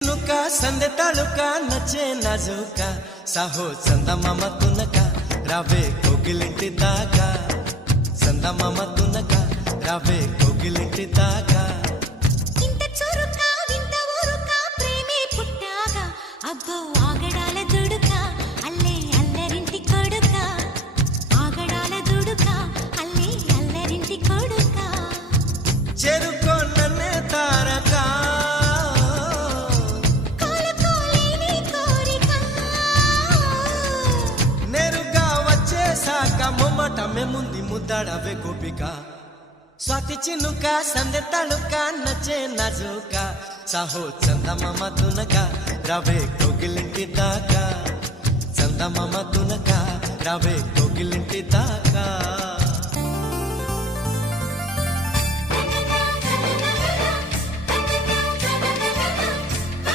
नुका संदे तालुका नचे नाजुका साहो चंदमाम तुनका रावे कोगिलिंटी दागा चंदमाम तुनका रावे कोगिलिंटी दागा इंत चुरुका विंत ऊरुका प्रेमे पुट्टागा अब्बो आगडाల దుడుకా అల్లే అల్లరింటి కొడుకా ఆగడాల దుడుకా అల్లే అల్లరింటి కొడుకా చెరుకో నన్నే తారకా మొమ్మటమే ముందు ముద్దాడవే గోపిక స్వాతి చినుక సందె తళుక నచ్చే నాజుక సాహో చందమామ తునక రవే కోగిలింటి దాకా చందమామ తునక రవే కోగిలింటి దాకా